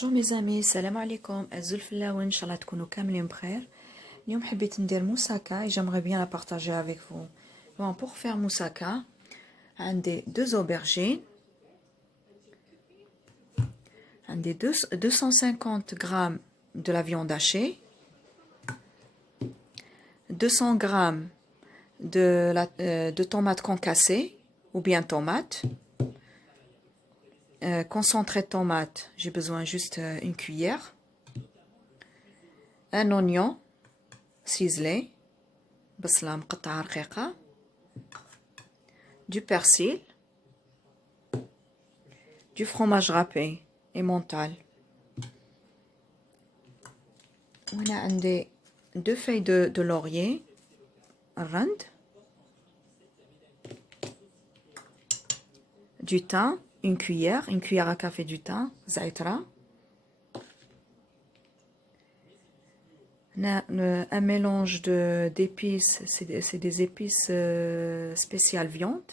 Bonjour mes amis, salam alaikum, azul fillaoun, inshallah تكونوا كاملين بخير. اليوم حبيت ندير موساكا et j'aimerais bien la partager avec vous. Bon, pour faire moussaka, عندي 2 aubergines, عندي 250 grammes de la viande hachée, 200 grammes de tomates concassées ou bien tomates. Concentré de tomate, j'ai besoin juste une cuillère. Un oignon ciselé, بصلة مقطعة رقيقة. Du persil. Du fromage râpé et mental. On a 2 feuilles de laurier. Rand. Du thym, une cuillère à café du thym, zaïtra. Un mélange d'épices, c'est des épices spéciales viande.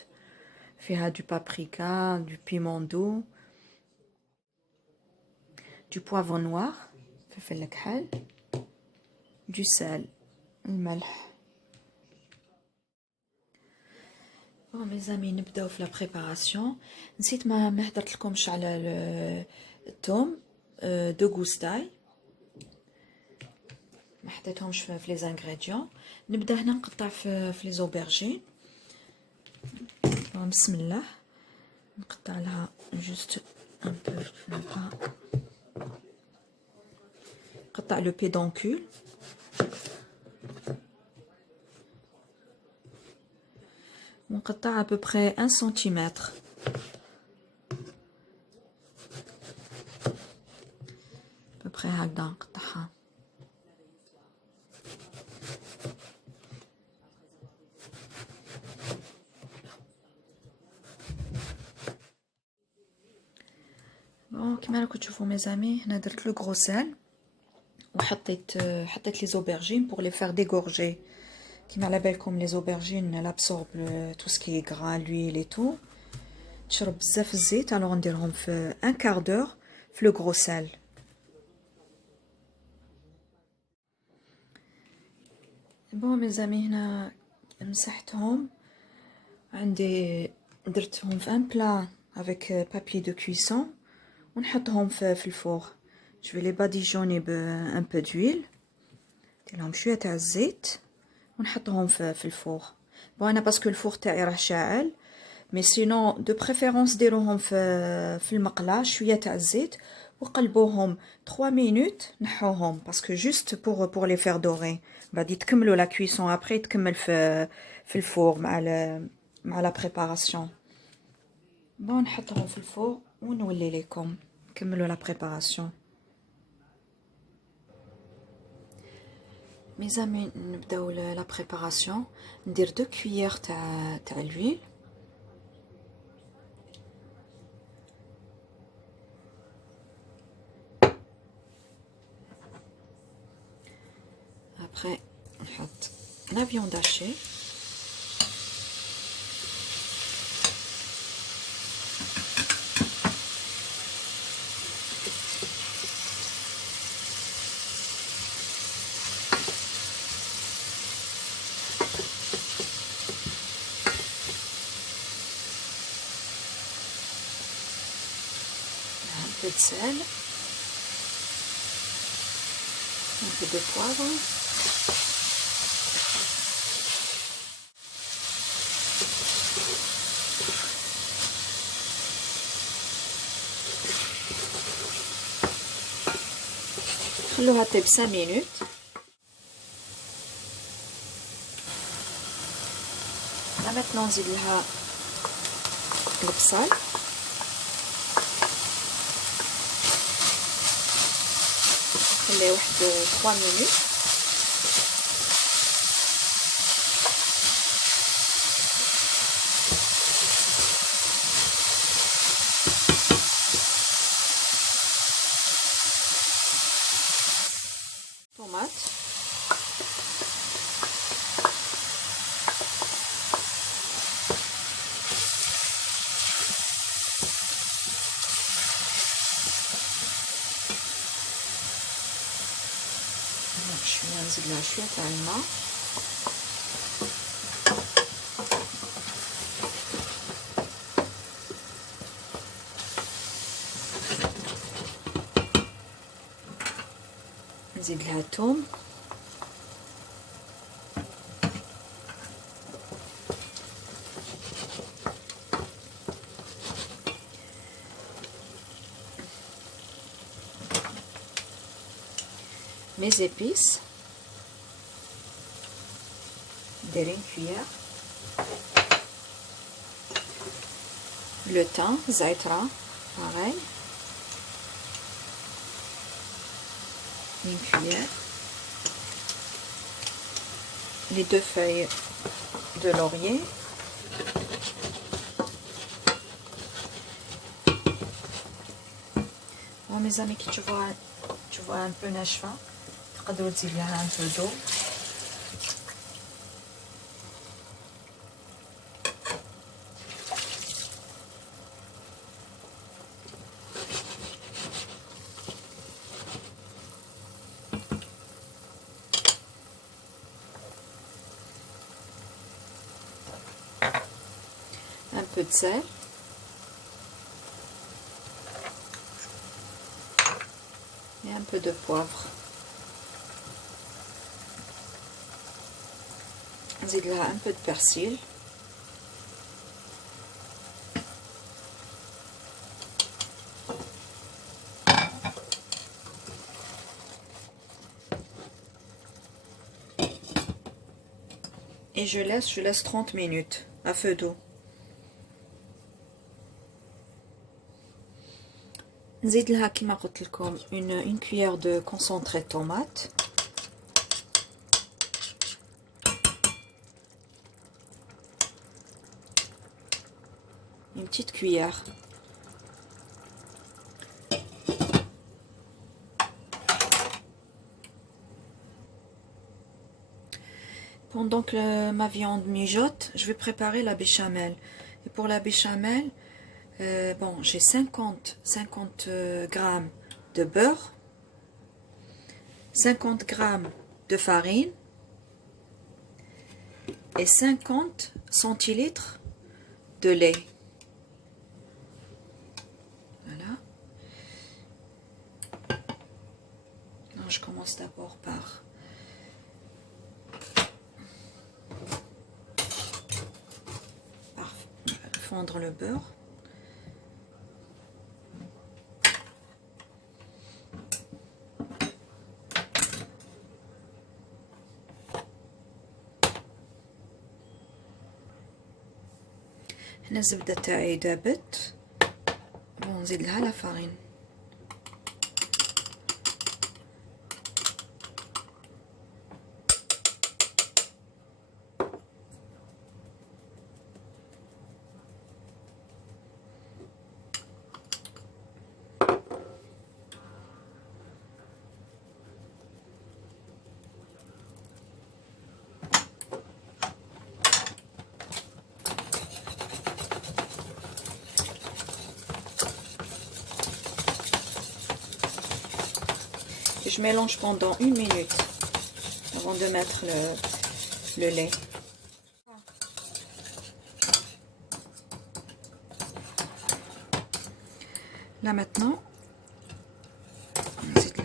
Fait du paprika, du piment doux, du poivre noir, du sel, الملح. Bon mes amis, نبداو في la préparation. نسيت ما هدرت لكمش على الثوم دو غوستاي. ما حطيتهمش في لي زانغريديون. نبدا هنا نقطع في لي زوبرجين. بسم الله. نقطع لها جوست ان بو نقطع لو بيدونكول. ونقطع à peu près 1 cm. à peu près هكذا نقطعها. بون كما راكم تشوفوا مي زامي هنا درت لو غروسيل وحطيت لي زوبرجين pour les faire dégorger. كما على بالكم لي زوبرجين لابسورب tout ce qui est gras, l'huile et tout. تشرب بزاف الزيت، alors نديرهم في 1 quart d'heure في لو غروسيل. بون مي زامي هنا مسحتهم، عندي درتهم في ان بلا avec papier de cuisson ونحطهم في الفوغ. je vais les badigeonner un peu d'huile، نديرلهم شويه تاع الزيت ونحطهم في الفوغ. بون انا باسكو الفوغ تاعي راه شاعل، مي سينون دو بريفيرونس ديروهم في المقله شويه تاع الزيت وقلبوهم 3 minutes نحوهم باسكو جوست pour les faire dorer. بعد تكملوا لا كويسون ابري تكمل في الفوغ مع لا بريباراسيون. بون نحطهم في الفوغ ونولي لكم نكملوا لا بريباراسيون. mes amis نبداو لا بريباراسيون. ندير 2 كويير تاع الويل. après نحط la viande hachée. Un peu de sel, un peu de poivre, خلوها طيب 5 minutes. là maintenant نزيد لها البصل خليه واحد 3 minutes. tomate شويه نزيد لها شويه تاع الماء. نزيد لها الثوم، mes épices, دايرين une cuillère, le thym, زعترة pareil, une cuillère, les 2 feuilles de laurier, bon mes amis, qui tu vois un peu ناشفة تقدروا تزيد لها un peu d'eau. Un peu de sel, et un peu de poivre. نزيد لها un peu de persil, et je laisse 30 minutes à feu d'eau. نزيد لها كما قلت لكم une cuillère de concentré de tomate, une petite cuillère, pendant que ma viande mijote, je vais préparer la béchamel. Et pour la béchamel, bon, j'ai 50 grammes de beurre, 50 grammes de farine et 50 centilitres de lait. Voilà. Alors, je commence d'abord par fondre le beurre. هنا الزبدة تاعي دابت، ونزيد لها لا فارين. Je mélange pendant 1 minute avant de mettre le lait. Là maintenant, on zit là.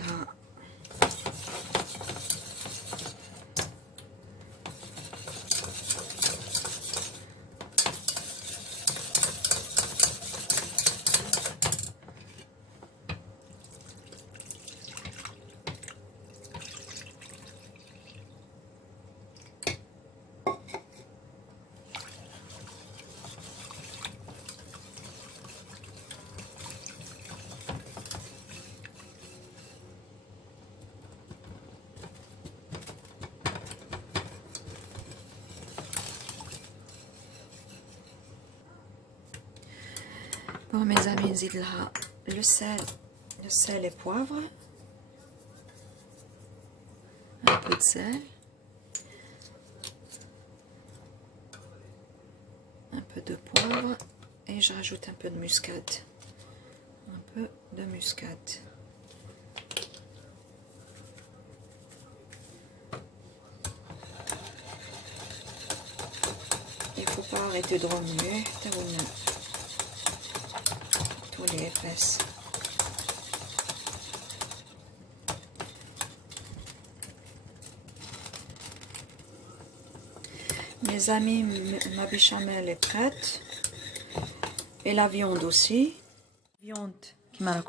Bon mes amis, نزيد لها le sel et poivre, un peu de sel, un peu de poivre, et je rajoute un peu de muscade, un peu de muscade. arrêter de remuer tous les épaisses. Mes amis, ma béchamel est prête. Et la viande aussi. Viande qui m'a la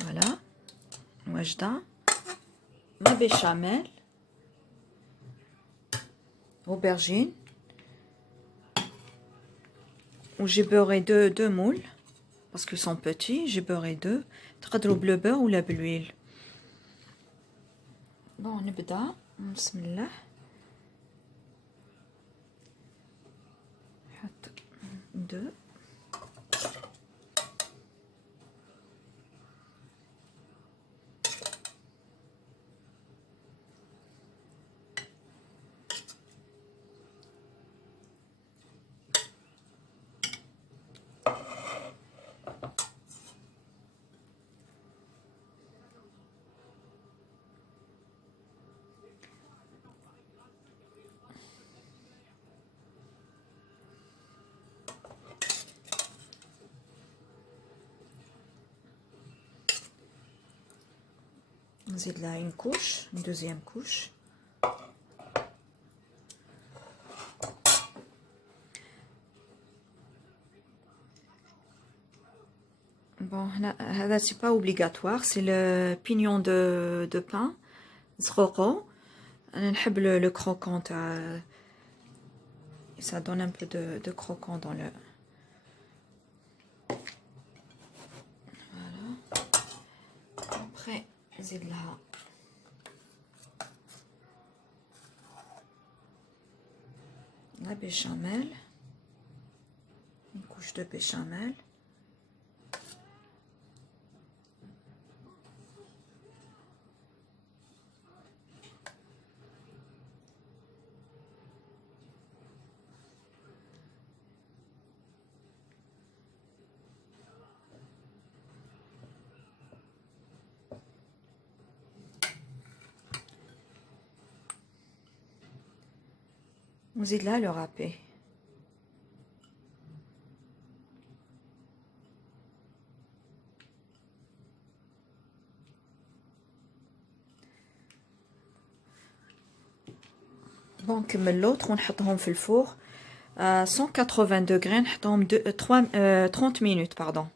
voilà. Wajda. Ma béchamel. Aubergine. Où j'ai beurré deux moules. Parce qu'ils sont petits. J'ai beurré deux. تقدروا le beurre ou l'huile. Bon, نبدأ. بسم الله. Deux. نزيد لها une couche, une deuxième couche. Bon, هذا c'est pas obligatoire, c'est le pignon de pain زغوغو. أنا نحب le croquant, ça donne un peu de croquant dans le. Voilà. Après نزيد لها la béchamel, une couche de béchamel. نزيد لها le râpé. Bon, نكمل l'autre ونحطهم في الفور à 180 degrés نحطهم 30 minutes pardon.